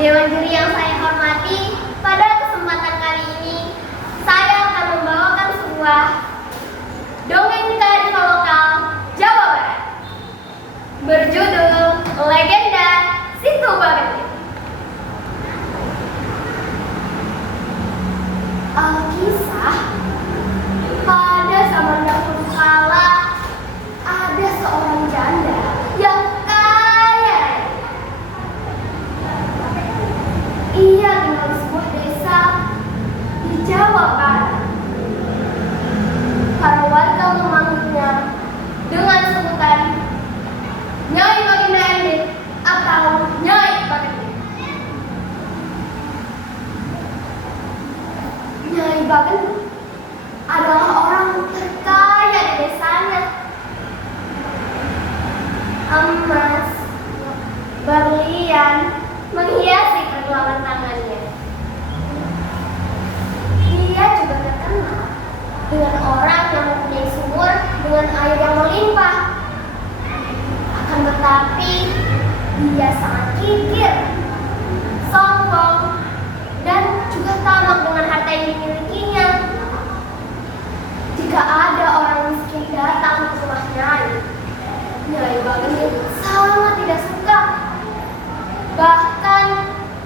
Dewan juri yang saya hormati, pada kesempatan kali ini saya akan membawakan sebuah dongeng kearifan lokal Jawa Barat berjudul Legenda Situ Bagendit. Alkisah, pada zaman dahulu kala ada seorang janda yang kaya. Ia tinggal di sebuah desa di Jawa Barat. Para warga memanggilnya dengan sebutan Nyai Baginda Endit atau Nyai Bagendit. Nyai Bagendit adalah orang terkaya di desanya. Emas, berlian menghiasi pergelangan tangannya. Dia juga terkenal dengan orang yang mempunyai sumur dengan air yang melimpah. Akan tetapi, dia sangat kikir, sombong, dan juga tamak dengan harta yang dimilikinya. Jika ada orang miskin datang ke rumah Nyai Bagendit sangat tidak suka. Bahkan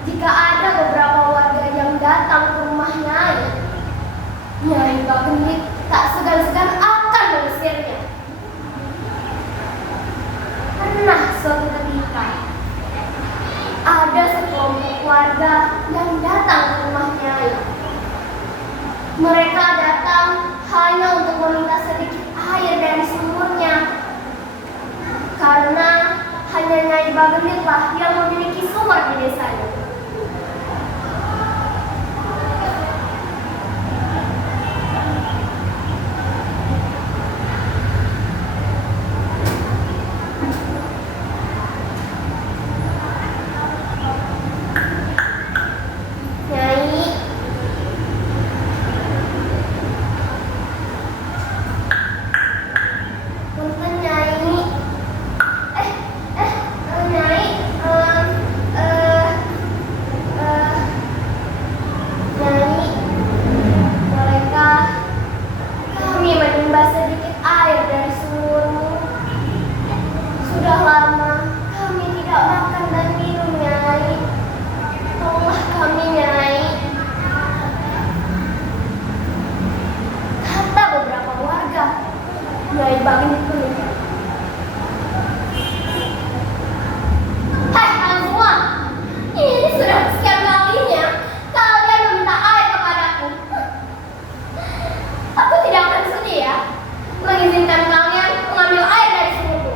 jika ada beberapa warga yang datang ke rumah Nyai Bagendit tak segan-segan akan mengusirnya. Pernah suatu ketika ada sekelompok warga yang datang ke rumah Nyai. Mereka datang hanya untuk meminta sedikit air dari sumurnya, karena hanya Nyai Bagenditlah yang memiliki sumur di desanya. Sedikit air dari sumurmu. Sudah lama kami tidak makan dan minum, Nyai. Tolonglah kami, Nyai, kata beberapa warga. Nyai Bagendit menjawab, "Hai kalian semua, ini sudah sekian kalinya kalian meminta air kepadaku. Aku tidak akan sudi ya mengizinkan kalian mengambil air dari sumurku.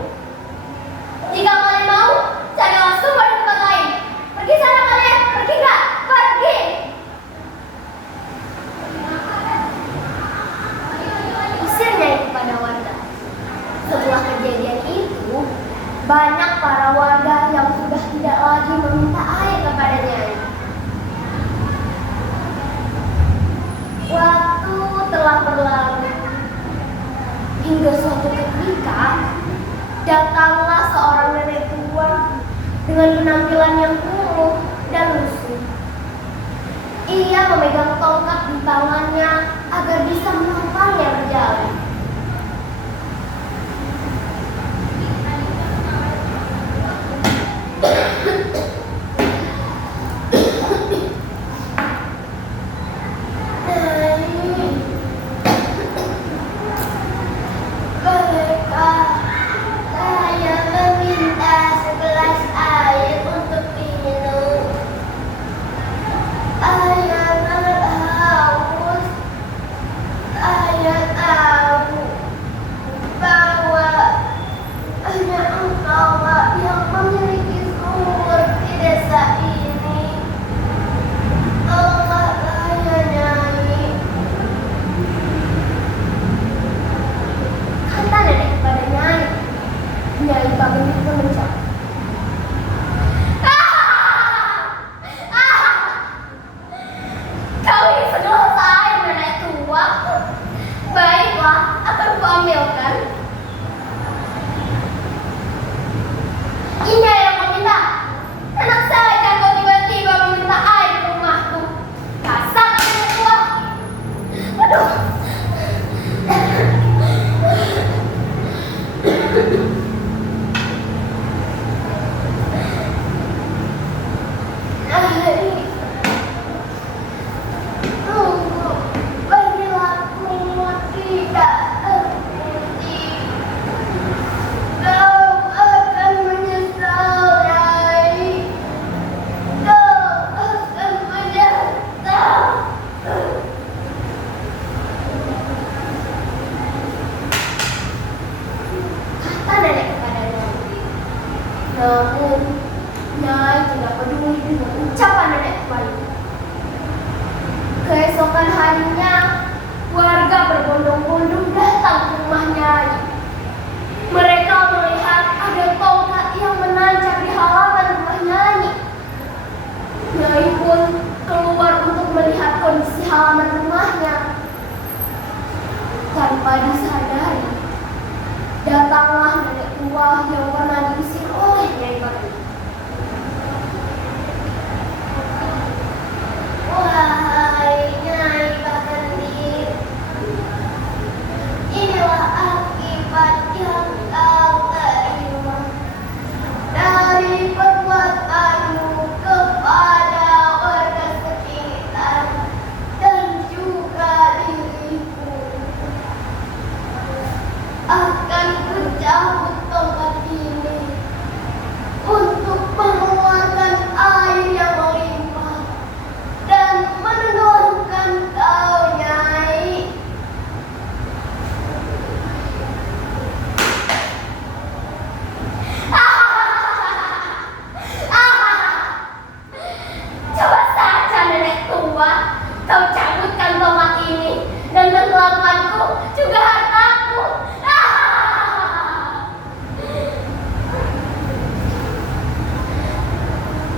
Jika kalian mau, carilah sumber di tempat lain. Pergi sana kalian, pergi nggak? Pergi!" Usirnya kepada warga. Setelah kejadian itu, banyak para warga yang sudah tidak lagi meminta air kepada Nyai. Waktu telah berlalu. Hingga suatu ketika, datanglah seorang nenek tua dengan penampilan yang kumuh dan lusuh. Ia memegang tongkat di tangannya agar bisa menopangnya berjalan. Ayah Namun, Nyai tidak peduli dengan ucapan nenek tua itu. Keesokan harinya, warga berbondong-bondong datang ke rumah Nyai. Mereka melihat ada tongkat yang menancap di halaman rumah Nyai. Nyai pun keluar untuk melihat kondisi halaman rumahnya. Tanpa disadari, datanglah nenek tua yang pernah diusir oleh Nyai Batu. Wahai Nyai Bakandi, inilah akibat yang kau terima dari perbuatanmu kepada warga sekitar dan juga diriku. Akan kucabut tongkat ini untuk mengeluarkan air yang melimpah dan menenggelamkan kau, Nyai. Coba saja nenek tua, kau cabutkan tongkat ini dan tenggelamkanku juga hartaku.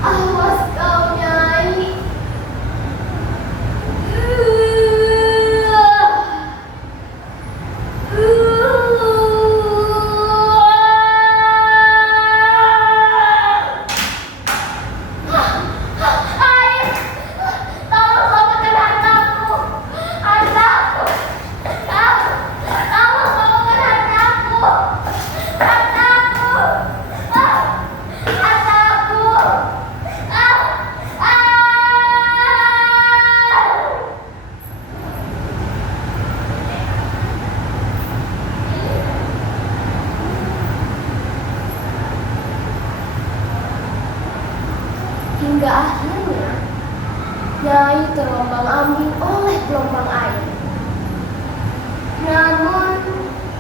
Awas kau, Nyai. Hingga akhirnya Nyai terombang-ambing oleh gelombang air. Namun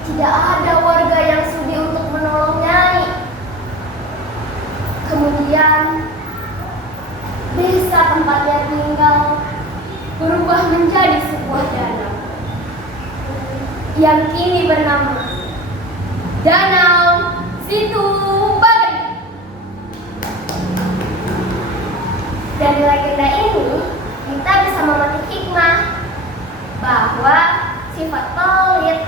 tidak ada warga yang sudi untuk menolong Nyai. Kemudian desa tempatnya tinggal berubah menjadi sebuah danau yang kini bernama Danau Situ Bagri. Dari legenda ini, kita bisa memetik hikmah bahwa sifat pelit,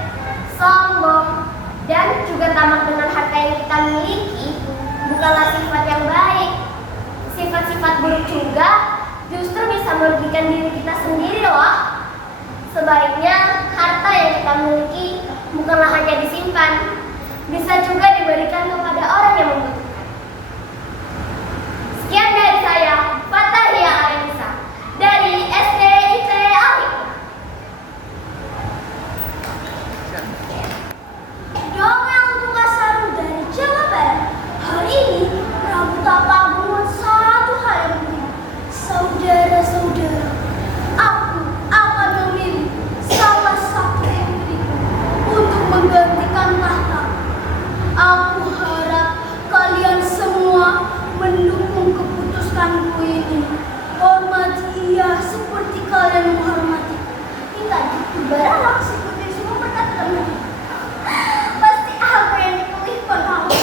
sombong, dan juga tamak dengan harta yang kita miliki bukanlah sifat yang baik. Sifat-sifat buruk juga justru bisa merugikan diri kita sendiri loh. Sebaiknya harta yang kita miliki bukanlah hanya disimpan, bisa juga diberikan kepada orang yang membutuhkan. Sekian dari saya, Fatahia Arinisa, dari SDIT Alif. Dongeng Bunga Saru dari Jawa Barat. Hari ini, Prabu Tapagung satu hal yang penting. Saudara-saudara, aku akan memilih salah satu putriku untuk menggantikan tahta. Aku harap kalian semua mendukung keputusanku ini. Hormati ia seperti kalian menghormati. Kita beranak seperti semua berkata pasti aku yang dipilihkan kamu.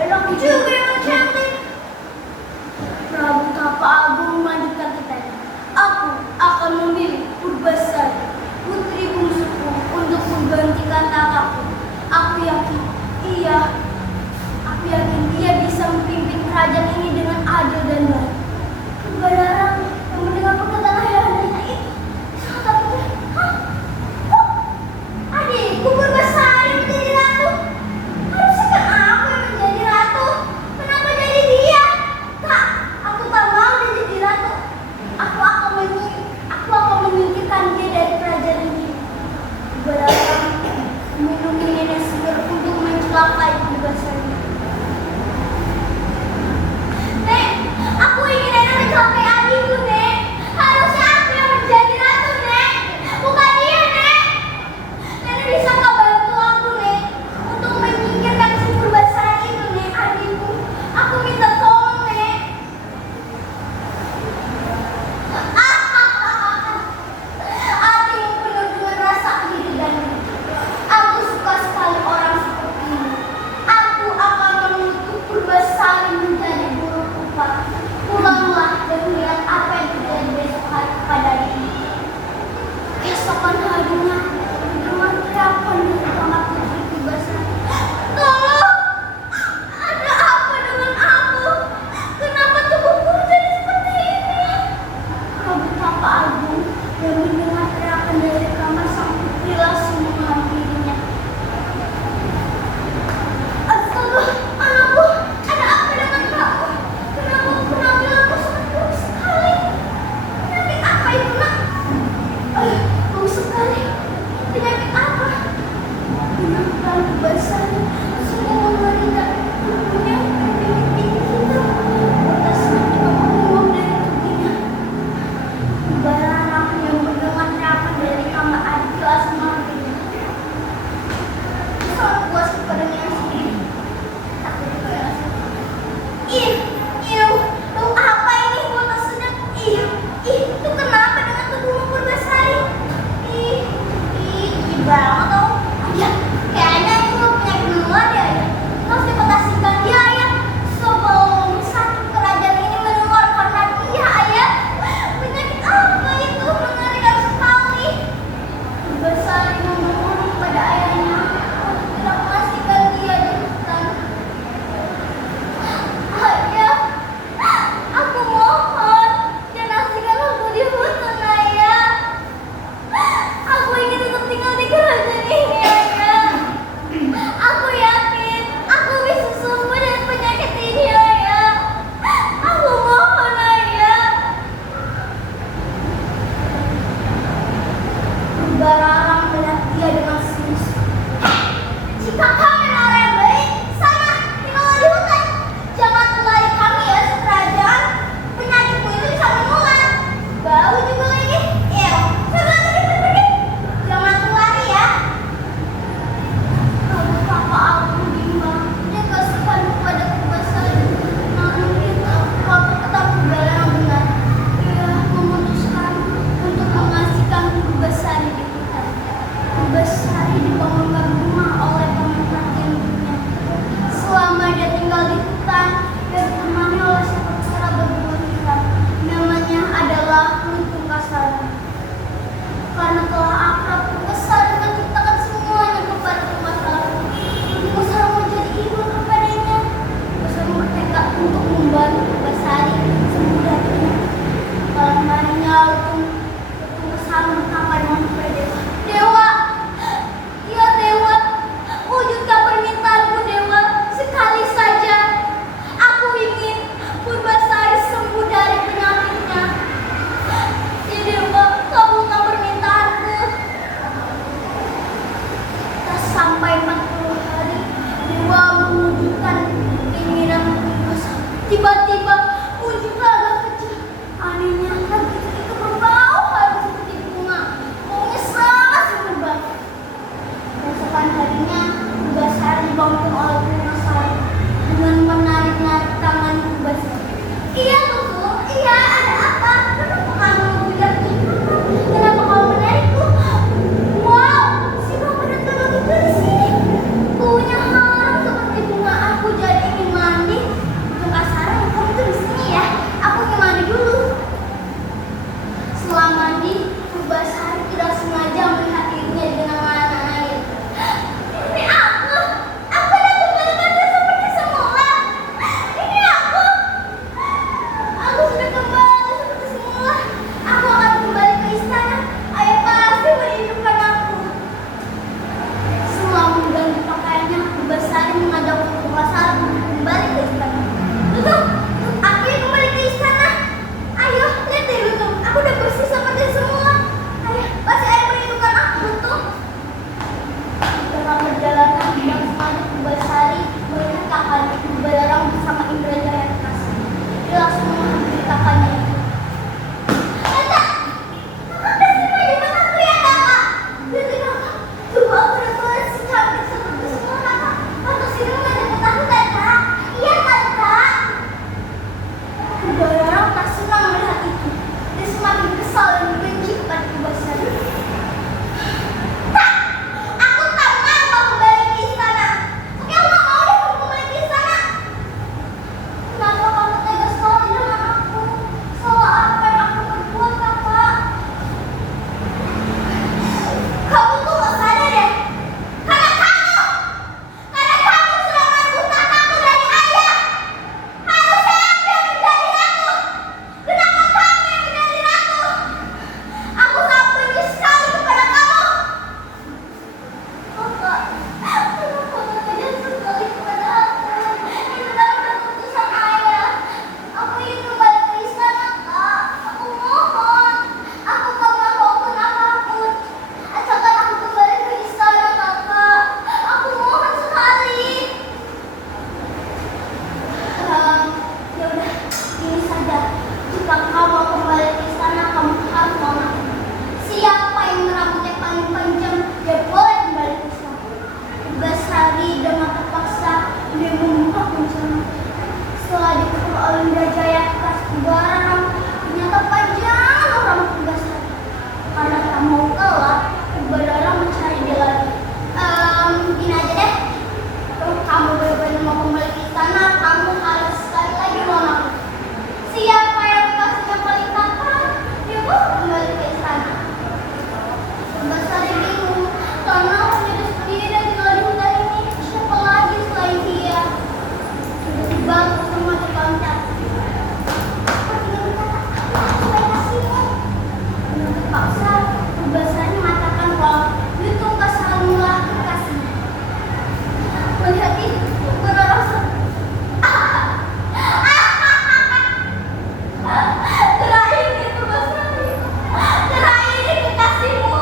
Dan aku juga yang cantik. Prabu Tapa Agung melanjutkan katanya. Aku akan memilih Purbasari, putri bungsuku, untuk menggantikan tahtaku. Aku yakin dia bisa memimpin kerajaan ini dengan adil dan baik. Kebenaran yang mendengar perkataan ayahnya itu sangat takut. Hah? Kok adikku Purbasari menjadi ratu? Harusnya kan aku yang menjadi ratu. Ih, iu, bau apa ini? Bau tak sedap. Itu kenapa dengan tubuhmu Purbasari? Ih banget tau. Ya, kayaknya itu penyakit menular ya. Harus dipatasikan dia ya. Sebelum satu kerajaan ini menular karena dia ayah. Penyakit apa itu? Mengerikan sekali. Purbasari memohon pada ayahnya untuk tidak mengasihkan dia di hutan. Ayah, aku mohon jangan asingkan aku di hutan ayah. Aku ingin tetap tinggal di kerajaan ini ayah. Aku yakin aku bisa sembuh dari penyakit ini ayah. Aku mohon ayah. Bararang melihat dia dengan serius. Jika kau memang orang yang baik, sana tinggal di hutan. Jangan tulari kami ya sekerajaan. Penyakitmu itu bisa menular. Bau juga lagi. Sana pergi. Jangan tulari ya. Kalau kakak aku bimbang, dia kasihkan kepada Purbasari. Namun kakak tetap berbela yang benar. Dia memutuskan untuk mengasihkan Purbasari di hutan. Purbasari dibangunkan rumah oleh pemerintah induknya. Selama dia tinggal di hutan, dia ditemani oleh seekor kera berbulu hitam. Namanya adalah Lutung Kasara. Karena telah akrab, Purbasari menceritakan semuanya kepada Purbasari. Purbasari menjadi ibu kepadanya. Purbasari bertekad untuk membantu Purbasari sembuh dari penyakit. Malam harinya Lutung Kasara berkata dengan kepada Dewa. Dewa, ya Dewa, wujudkan permintaanku Dewa. Sekali saja aku ingin Purbasari sembuh dari penyakitnya. Ya Dewa, kabulkan permintaanku. Tak sampai 40 hari, Dewa mewujudkan keinginan Purbasari. Tiba-tiba muncullah anak kecil. Anehnya anak kecil itu berbau harum seperti bunga. Baunya sangat semerbak. Keesokan harinya, Purbasari dibangun oleh Purbasari dengan menarik-narik tangan Purbasari. Iya Lutung, iya ada apa? Kenapa kamu tidak tidur? Kenapa kamu menarikku? Wow, si bapak dan tolong itu di sini. Baunya harum seperti bunga. Aku jadi ingin mandi. Lutung Kasara, kamu tuh di sini ya. Aku ingin mandi dulu. Setelah mandi, Purbasari tidak sengaja melihat dirinya di genangan air. Ini aku dan kembali badan seperti semula. Ini aku. Barang ternyata panjang orang tugasnya. Karena tak mau kalah, Barang mencari dia lagi. Gini aja deh. Kalau kamu benar-benar mau kembali ke istana, kamu harus sekali lagi lawan aku. Siapa yang kasihnya paling nakal, dia bawa kembali ke istana. Mbak Sari bingung, karena aku jadi sendiri dan tinggal di hutan ini. Siapa lagi selain dia? Tiba-tiba aku semua terloncat. Aku ingin berkata, supaya kasihmu. Dengan terpaksa, Mbak Sari mengatakan kalau itu kasarmulah kekasihnya. Melihat itu, berasa kerain itu Mbak Sari. Kerain ini kekasihmu.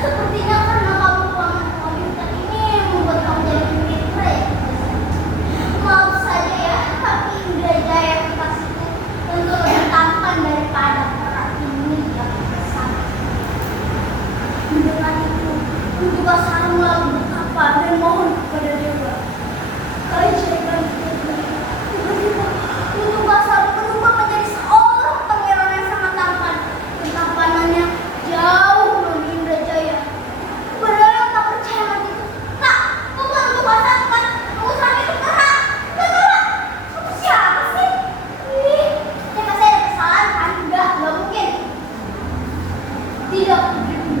Sepertinya karena kamu wanita ini membuat kamu jadi pintar ya. Maaf saja ya, tapi Indrajaya kekasihku tentu lebih tampan daripada perang ini yang besar. Mendengar itu, juga sarung lalu berkata dan mohon kepada dewa. Keajaiban tiba-tiba untuk sarung berubah menjadi seorang pangeran yang sangat tampan. Ketampanannya jauh melebihi Indrajaya. Barang tak percaya lagi. Tak, bukan untuk sarung kan? Kamu sarung itu kerak. Kerak. Kamu siapa sih? Ih, ya pasti ada kesalahan kan? Enggak mungkin. Tidak,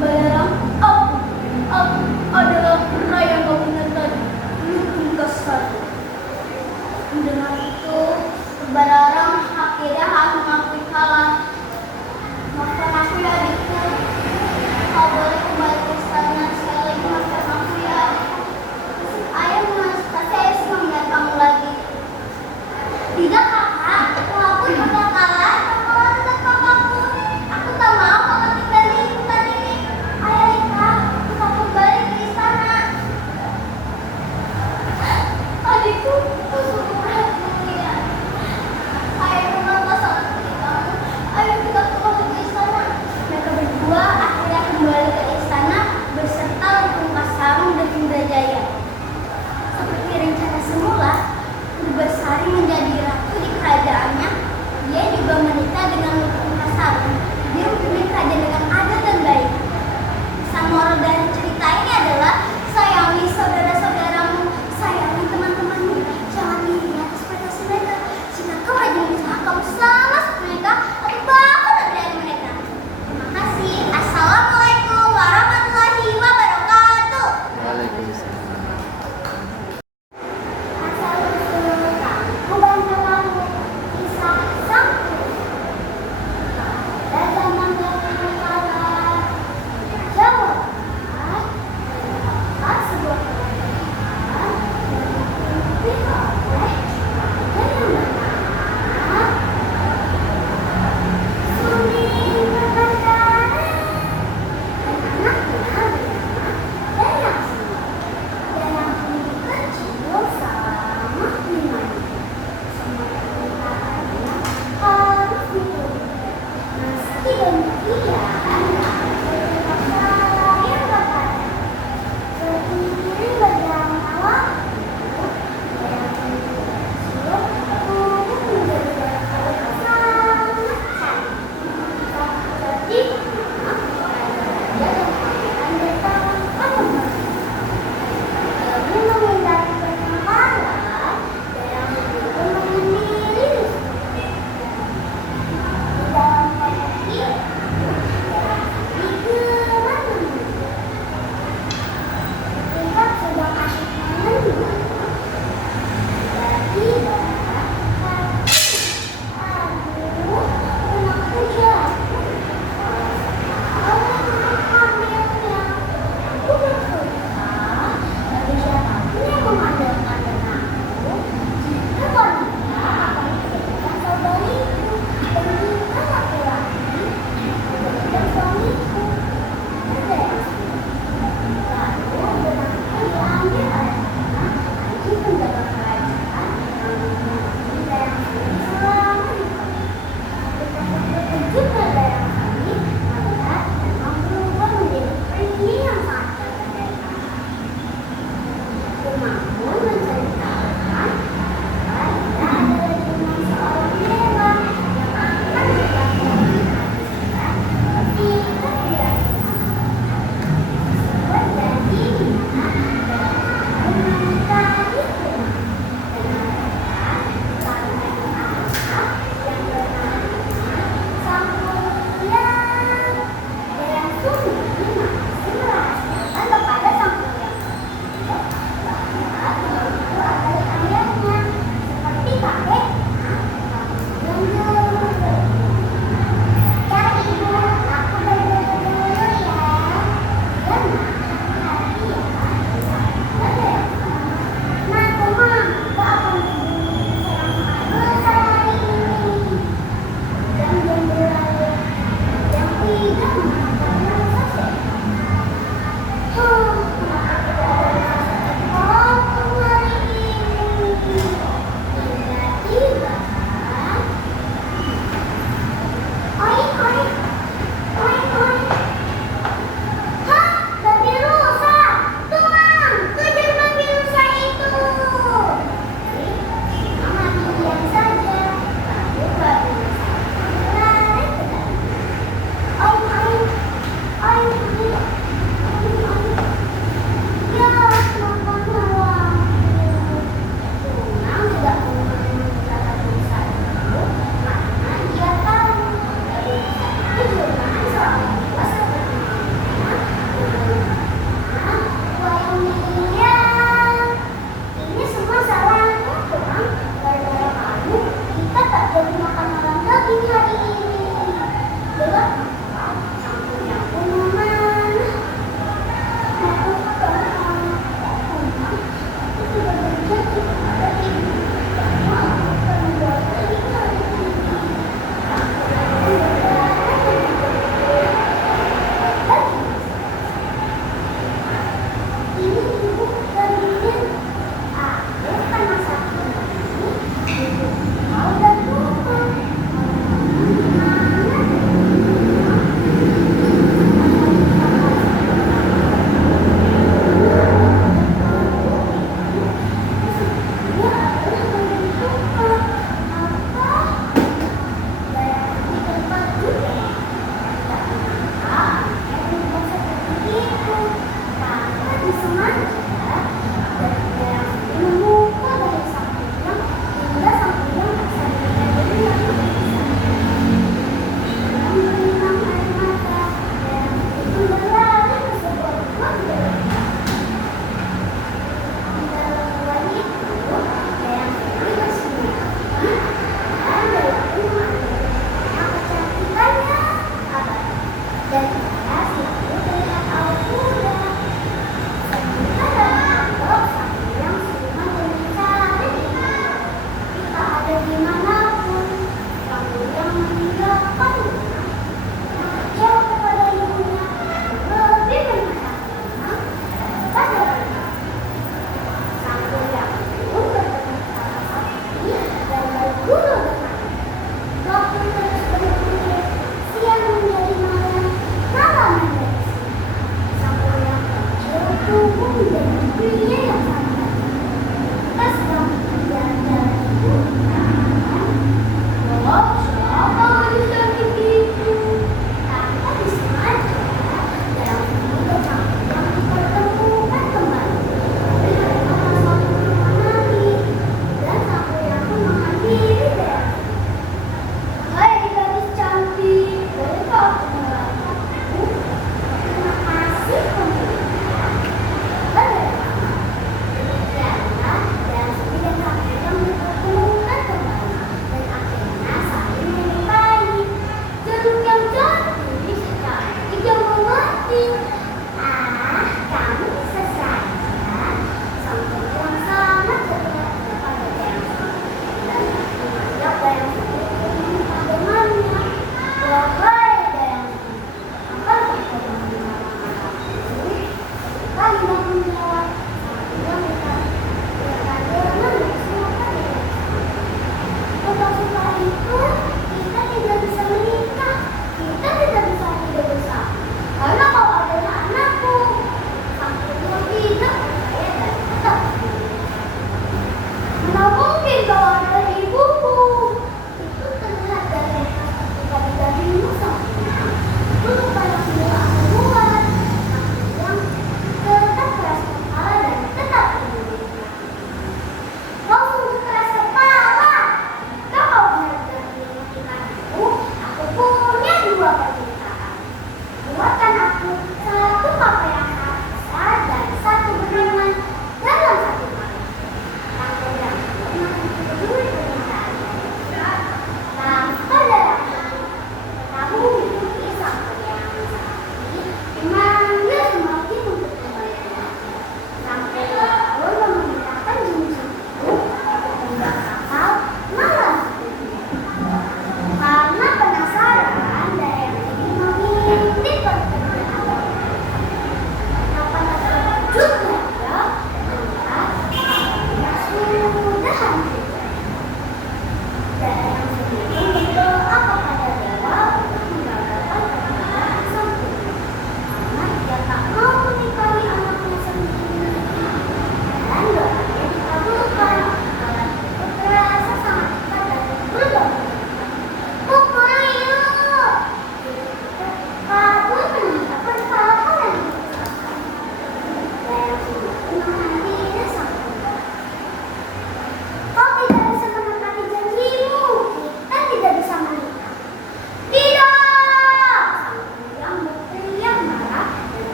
Barang. Aku adalah pria yang kau benar tadi. Lutung kasar. Dengan itu, Barang akhirnya harus mengakui kalah. Maafkan aku ya adikku. Kau boleh kembali ke istana sekali lagi. Maafkan aku ya. Ayah sih melihat kamu lagi. Tidak kakak, walaupun udah kalah, kamu tetap kakakku. Aku tak mau kamu tinggal di hutan ini. Ayah Rika, kita kembali ke istana. Adikku, kau sungguh berhati ya. Ayah mengapa sangat sedih kamu. Ayo kita kembali ke istana. Mereka berdua akhirnya kembali ke istana.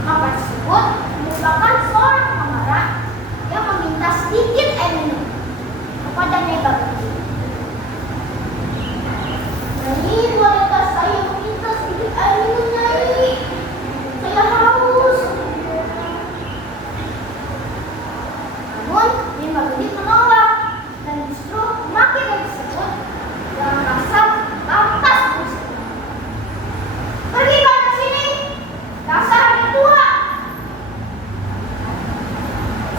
Kabar tersebut merupakan seorang pemarah yang meminta sedikit air minum kepada Nyai Bagendit. Nyai, bolehkah saya meminta sedikit air minum, Nyai? Saya haus. Namun, Nyai Bagendit menolak dan justru memakai air tersebut dengan kasar lantas berusaha. Pergi dari sini, dasar anak tua.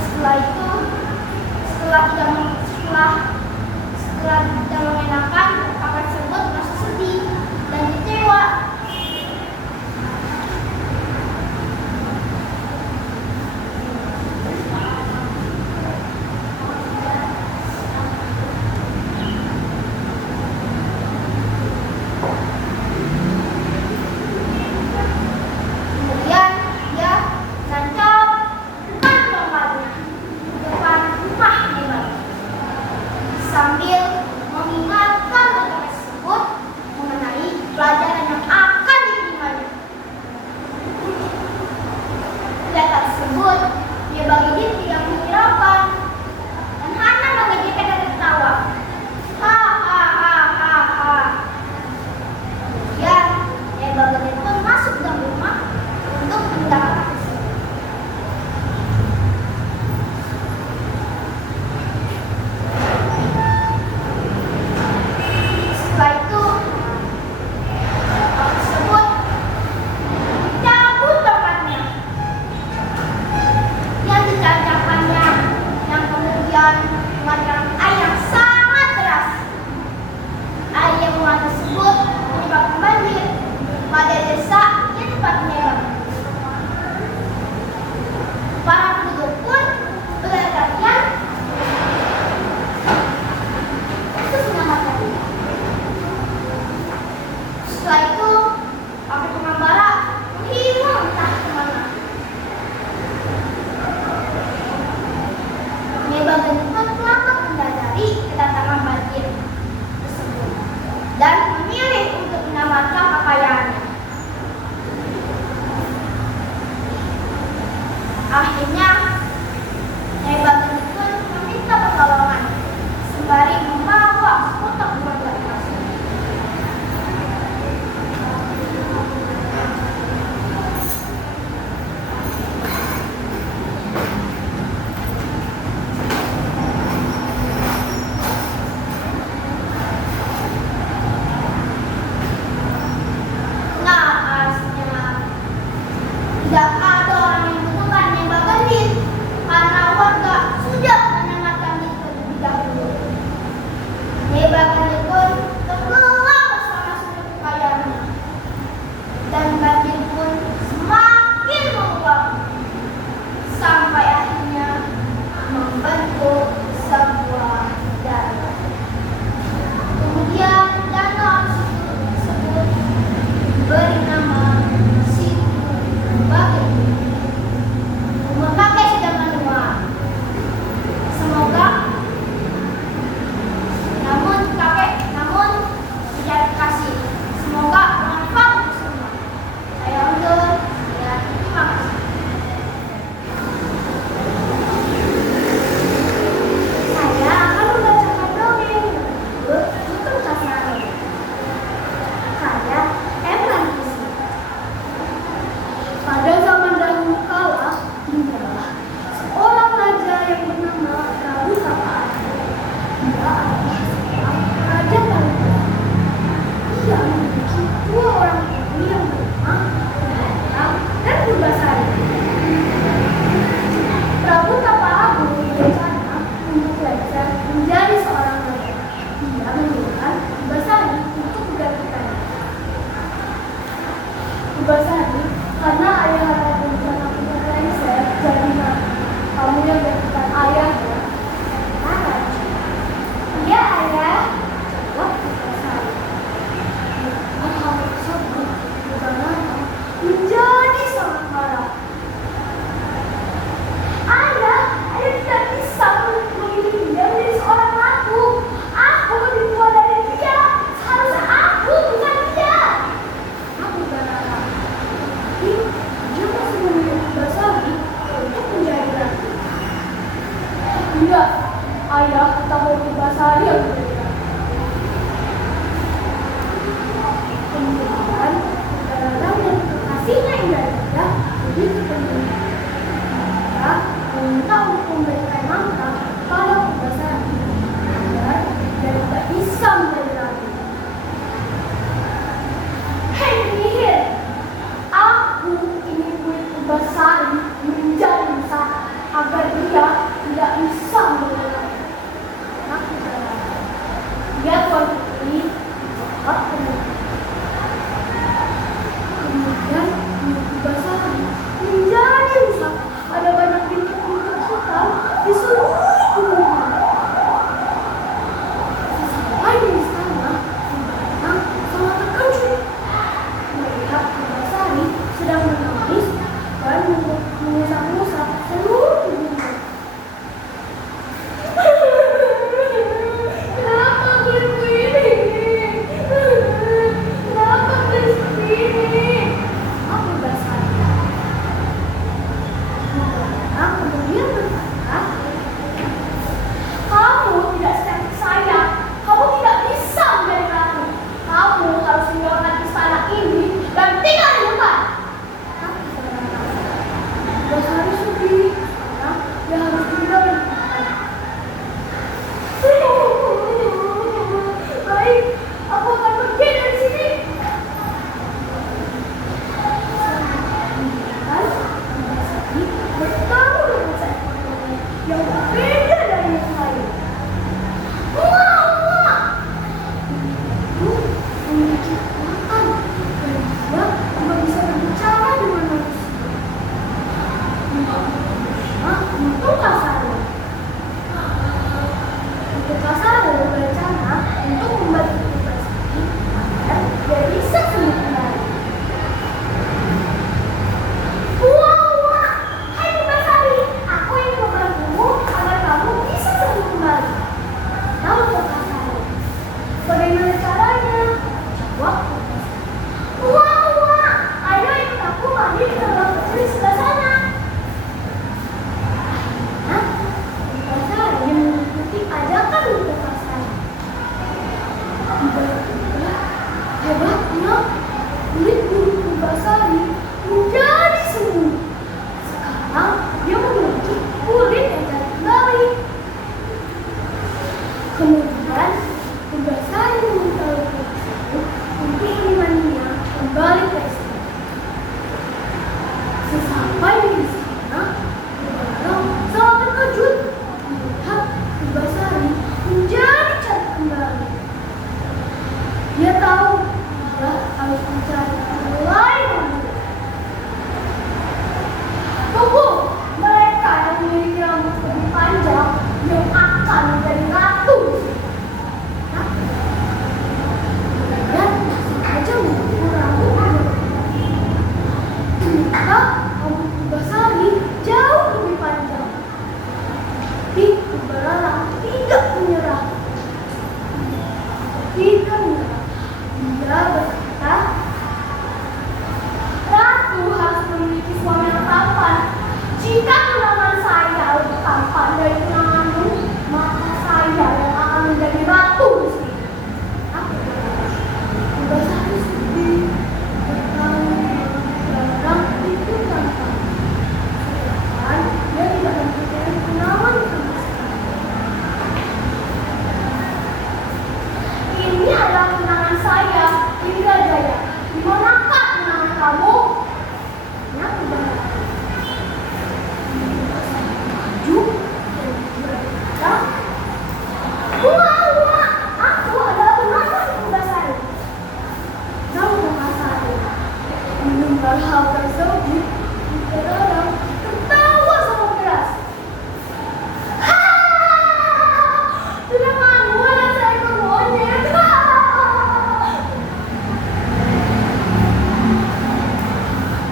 Setelah itu, setelah tidak mengenakan, kakak tersebut merasa sedih dan kecewa. Kemudian dia nancap depan rumahnya, depan rumah Nyai Bagendit, sambil mengingatkan mereka tersebut mengenai pelajaran yang akan diterimanya. Data tersebut Nyai Bagendit tidak menghiraukan dan hanya mengejekkan dan tertawa. Hahaha. Kemudian Nyai Bagendit pun masuk dalam rumah untuk meninggalkan tersebut. Setelah itu, orang tersebut dicabut tongkatnya yang ditancapkannya, yang kemudian mengeluarkan air yang sangat deras. Air yang mengalir tersebut menyebabkan banjir pada desa yang tempatnya Bagendit. Para penduduk pun berlarian untuk menyelamatkan diri. Setelah itu, api pengembara menghilang entah kemana. Nyai Bagendit pun lambat menyadari kedatangan banjir tersebut dan memilih untuk menyelamatkan pakaiannya. Akhirnya, Nyai Bagendit pun meminta pertolongan sembari membawa kotak bunga dari kasur. Naasnya, tidak ada orang yang menemukan Nyai Bagendit karena warga sudah menyengatkan diri terlebih dahulu. Nyai Bagendit pun tenggelam bersama seluruh kekayaannya dan banjir pun semakin meluap sampai akhirnya membentuk sebuah danau. Kemudian danau tersebut beri nama Situ Bagendit. Umur kakek sudah menua. Semoga, namun tidak kasih. Semoga bermanfaat untuk semua. Saya undur. Ya, terima kasih. Saya akan membacakan dongeng untuk Kasari. Karya Emran Kusuma. Pada zaman dahulu kala, tinggallah seorang raja yang bernama Prabu Tapaan. Dia adalah seorang raja paling baik. Ia memiliki dua orang putri yang bernama Nandang dan Purbasari. Prabu Tapaan berencana untuk belajar menjadi seorang raja. Dia menyuruhkan Purbasari untuk menggantikannya. Purbasari, karena ayah adalah bencana putra saya, jadi kamu yang gantikan ayah ya. Iya ayah. Jawab Purbasari. Hal tersebut bukanlah menjadi sangat marah. Ayah tidak bisa memilih dia menjadi seorang ratu. Aku lebih tua dari dia. Seharusnya aku bukan dia. kulit burung Purbasari menjadi semu. Sekarang dia memiliki kulit yang cantik kembali. Kemudian Purbasari meminta Purbasari untuk menemaninya kembali ke istana. Sesampai di sana, Purbasari sangat terkejut melihat Purbasari menjadi cantik kembali. Dia tahu dia harus mencari orang lain. Tunggu, mereka yang memiliki rambut lebih panjang yang akan menjadi ratu. Dan masih aja menunggu rambut. Ternyata rambut Purbasari jauh lebih panjang. Tapi Purbalala tidak menyerah. Tidak menyerah. Dia berkata, ratu harus memiliki suami yang tampan. Jika tunangan saya lebih tampan dari tunanganmu, maka saya yang akan menjadi ratu di sini. Purbasari sedih, bertahun-tahun itu tampan. Sedangkan dia tidak mempunyai tunangan sama sekali. Ini adalah tunangan saya, Indrajaya. Di manakah tunangan kamu? Ya, Purbasari. Maju dan berkata, "Wah, aku adalah tunangan Purbasari." Namun Purbasari mendengar hal tersebut, orang tertawa sangat keras. Tunanganmu adalah seekor monyet.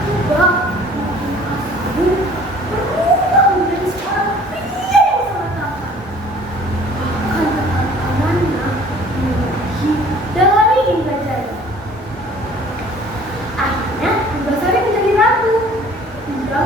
Coba Purbasari berubah menjadi seorang pria yang sangat tampan. Bahkan ketampanannya melebihi dari Indrajaya. Akhirnya Purbasari menjadi ratu. Dia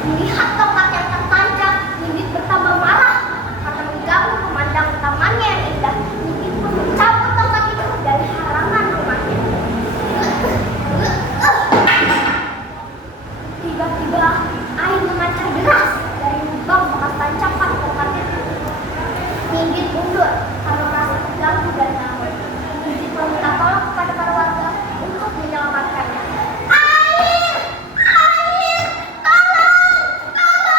Melihat tongkat yang tertancap, Nindit bertambah marah. Karena mengganggu memandang tamannya yang indah, Nindit pun mencabut tongkat itu dari halaman rumahnya. Tiba-tiba air memancar deras dari lubang bekas tancapan tongkat itu. Nindit mundur karena merasa terganggu dan takut. Nindit meminta tolong kepada para warga untuk menyelamatkannya. Air! Air! Tolong! Tolong!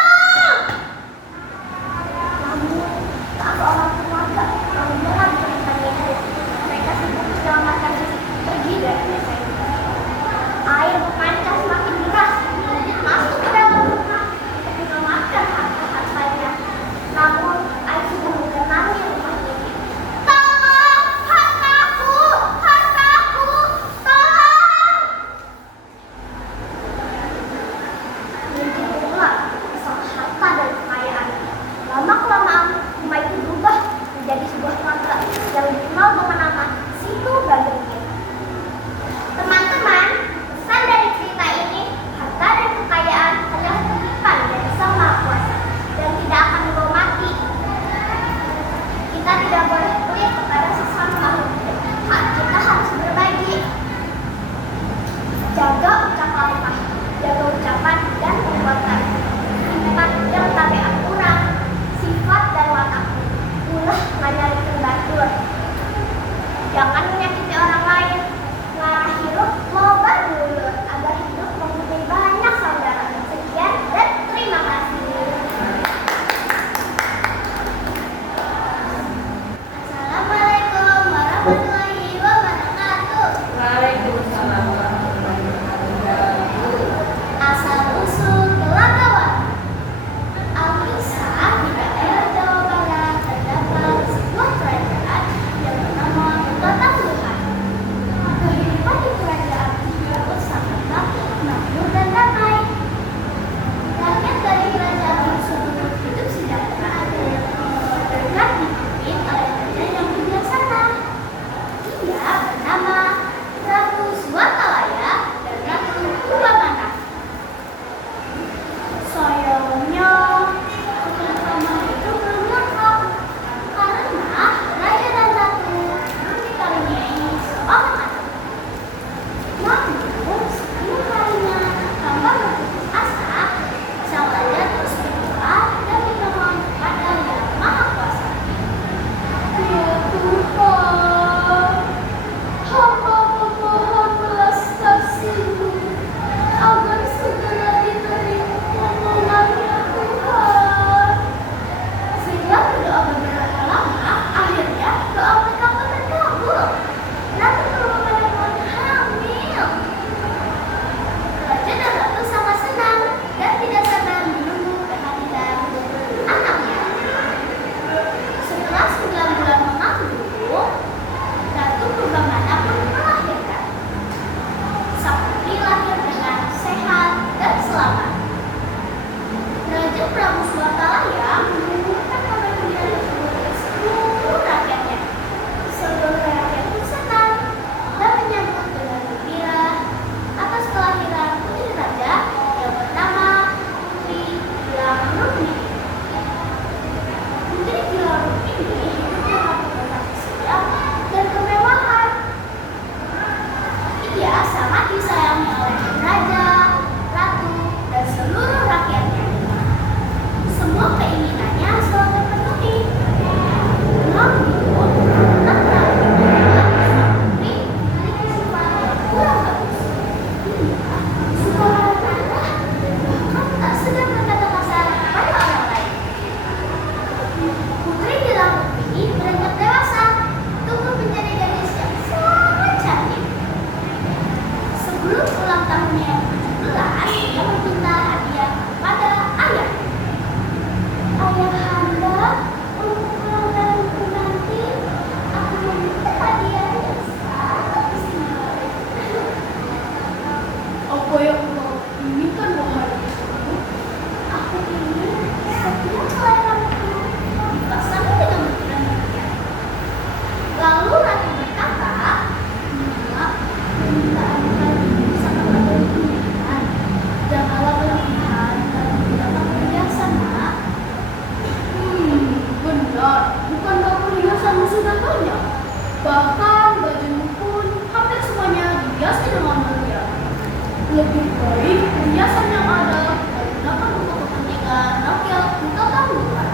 adalah rakyat untuk Tandukan.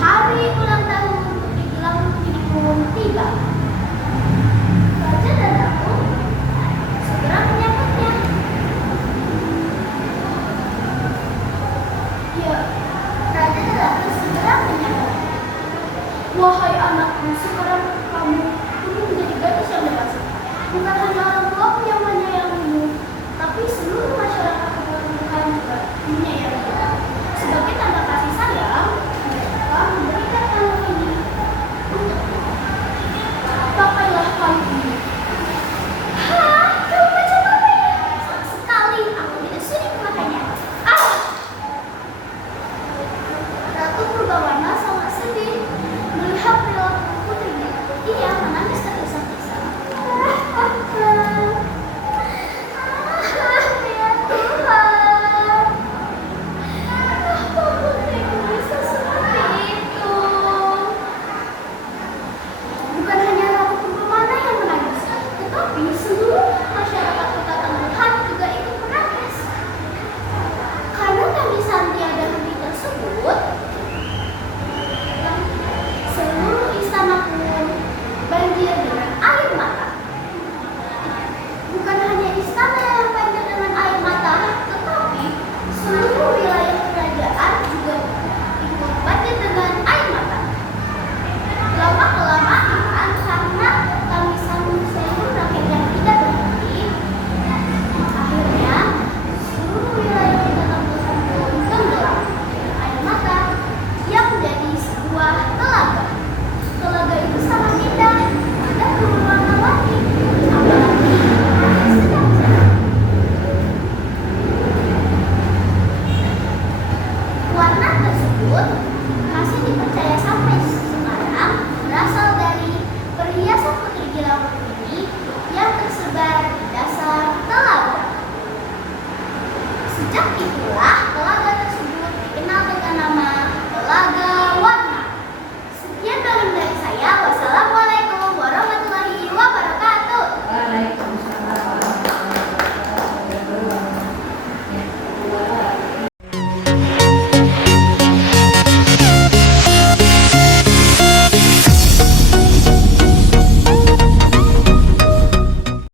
Hari ulang tahun Putri Gilang Putri pun tiba. Raja dan Ratu segera menyambutnya. Ya, Raja dan Ratu segera menyambutnya. Wahai anakku, sekarang kamu menjadi gadis yang dewasa. Bukan hanya orang tuamu yang menyayangimu, tapi seluruh masyarakat kebutuhan juga menyayangimu. Sebagai tanda kasih sayang, mereka memberikan kalung ini untukmu. Pakailah kalung ini. Hah? Kamu baca apa ya? Sama sekali, aku tidak sudi memakainya. Ah! Ratu Purbawana sangat sedih melihat perilaku putrinya. Ia menangis tergesa-gesa. Ya Tuhan, kenapa putriku bisa seperti itu? Bukan hanya Ratu Purbawana yang menangis, tetapi seluruh masyarakat kota Tandukan juga ikut menangis. Karena tangisan tiada henti tersebut, seluruh istana pun banjir dengan air mata. Bukan hanya istana yang banjir dengan air mata, tetapi seluruh wilayah kerajaan juga ikut banjir dengan air mata. Lama-kelamaan, karena tangisan seluruh rakyat yang tidak berhenti, akhirnya seluruh wilayah kota Tandukan pun tenggelam dengan air mata yang menjadi sebuah telaga. Telaga itu sangat indah, ada berwarna-warni, apalagi air sedang cerah. Warna tersebut masih dipercaya sampai sekarang berasal dari perhiasan Putri Gilang Putri yang tersebar di dasar telaga. Sejak itulah